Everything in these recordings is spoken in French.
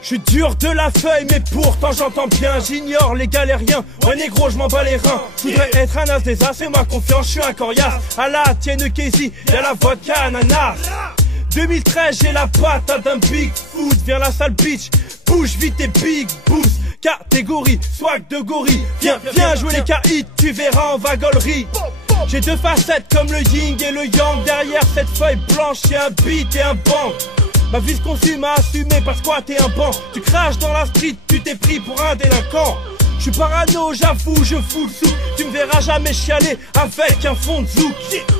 Je suis dur de la feuille mais pourtant j'entends bien. J'ignore les galériens, ouais négro je m'en bats les reins. Je voudrais être un as des as et ma confiance, je suis un coriace. À la tienne Casey, y'a la vodka ananas. 2013 j'ai la patate d'un big foot. Viens la salle bitch, bouge vite tes big boost. Catégorie, swag de gorille. Viens jouer les KI, tu verras en vagolerie. J'ai deux facettes comme le yin et le yang. Derrière cette feuille blanche y'a un beat et un bang. Ma vie se consume à assumer parce quoi t'es un banc. Tu craches dans la street, tu t'es pris pour un délinquant. Je suis parano, j'avoue, je fous le souk. Tu me verras jamais chialer avec un fond de zouk.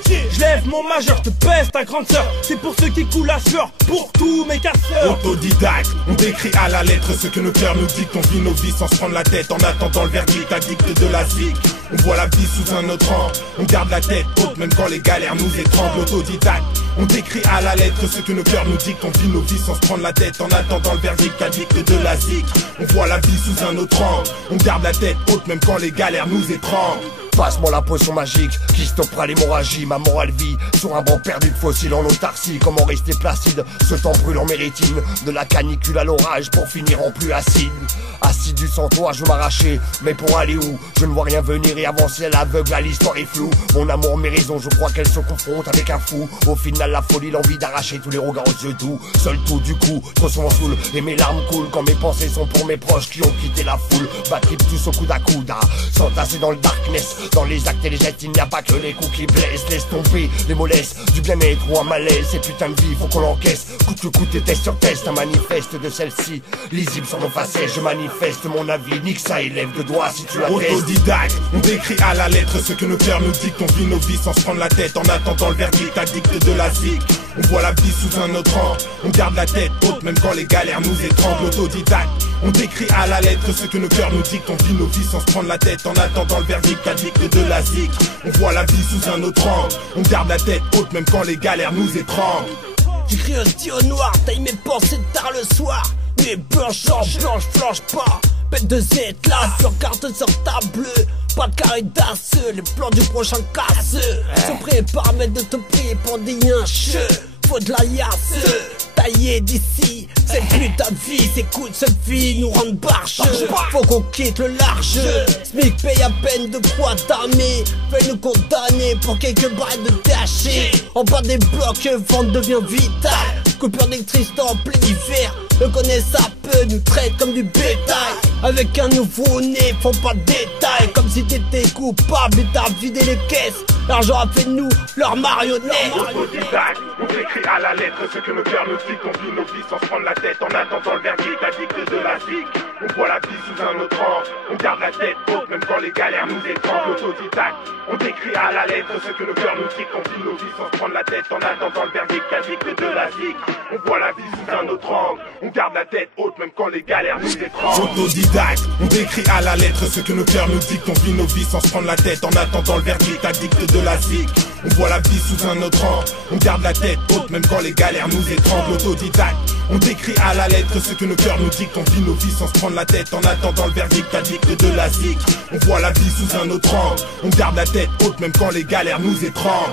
Je lève mon majeur, je te baisse ta grande sœur. C'est pour ceux qui coulent la sueur, pour tous mes casseurs. Autodidacte, on décrit à la lettre ce que nos cœurs nous dictent. On vit nos vies sans se prendre la tête en attendant le verdict. Addict de la zik, on voit la vie sous un autre angle. On garde la tête haute même quand les galères nous étranglent. Autodidacte, on décrit à la lettre ce que nos cœurs nous dictent. On vit nos vies sans se prendre la tête en attendant le verdict. Addict de la zik, on voit la vie sous un autre angle. On garde la tête haute même quand les galères nous étranglent. Passe-moi la potion magique qui stoppera l'hémorragie. Ma morale vit sur un banc perdu de fossiles en autarcie. Comment rester placide, ce temps brûle en méritine. De la canicule à l'orage pour finir en pluie acide. Assidu sans toi je veux m'arracher, mais pour aller où? Je ne vois rien venir et avancer à l'aveugle, à l'histoire est floue. Mon amour, mes raisons, je crois qu'elles se confrontent avec un fou. Au final la folie, l'envie d'arracher tous les regards aux yeux doux. Seul tout du coup, trop souvent saoul et mes larmes coulent quand mes pensées sont pour mes proches qui ont quitté la foule. Battrip tous au coude à coude, s'entasser dans le darkness. Dans les actes et les gestes, il n'y a pas que les coups qui blessent. Laisse tomber les mollesses, du bien-être ou un malaise. Ces putains de vie, faut qu'on l'encaisse. Coûte que coûte et test sur test, un manifeste de celle-ci. Lisible sur nos facettes, je manifeste mon avis. Nique ça, élève de doigts si tu attestes. Autodidacte, on décrit à la lettre ce que nos cœurs nous dictent. On vit nos vies sans se prendre la tête en attendant le verdict. Addict de la zik, on voit la vie sous un autre angle. On garde la tête haute même quand les galères nous étranglent. Autodidacte, on décrit à la lettre ce que nos cœurs nous dictent. On vit nos vies sans se prendre la tête en attendant le verdict. Addict de la zik, on voit la vie sous un autre angle. On garde la tête haute même quand les galères nous étranglent. J'écris un stylo noir, taille mes pensées tard le soir. Nuit blanche, flanche pas. Bête de Z là, sur carte sur table. Pas de carré d'asseux, les plans du prochain casseux. Se prépare à mettre de te prier pour des cheveux. Faut de la yasse, taillé d'ici. C'est plus ta vie, ces coups de cette vie nous rendent barge. Faut qu'on quitte le large. SMIC paye à peine de quoi d'armée. Veuille nous condamner pour quelques barrettes de THC. En bas des blocs, vente devient vitale. Coupure d'électricité en plein hiver. Le connaît ça peu, nous traite comme du bétail. Avec un nouveau-né, font pas de détails. Comme si t'étais coupable et t'as vidé les caisses. L'argent a fait de nous leurs marionnettes. Autodidacte, on décrit à la lettre ce que nos cœurs nous dictent. On vit nos vies sans se prendre la tête en attendant le verdict. Addict de la zik, on voit la vie sous un autre angle. On garde la tête haute même quand les galères nous étranglent. Autodidacte, on décrit à la lettre ce que nos cœurs nous dictent. On vit nos vies sans se prendre la tête en attendant le verdict. Addict de la zik, on voit la vie sous un autre angle. On garde la tête haute même quand les galères nous étranglent. Autodidacte, on décrit à la lettre ce que nos cœurs nous dictent. On vit nos vies sans se prendre la tête en attendant le verdict. Addict de la zik, on voit la vie sous un autre angle. On garde la tête haute même quand les galères nous étranglent. Autodidacte, on décrit à la lettre ce que nos cœurs nous dictent. On vit nos vies sans se prendre la tête en attendant le verdict. Addict de la zik, on voit la vie sous un autre angle. On garde la tête haute même quand les galères nous étranglent.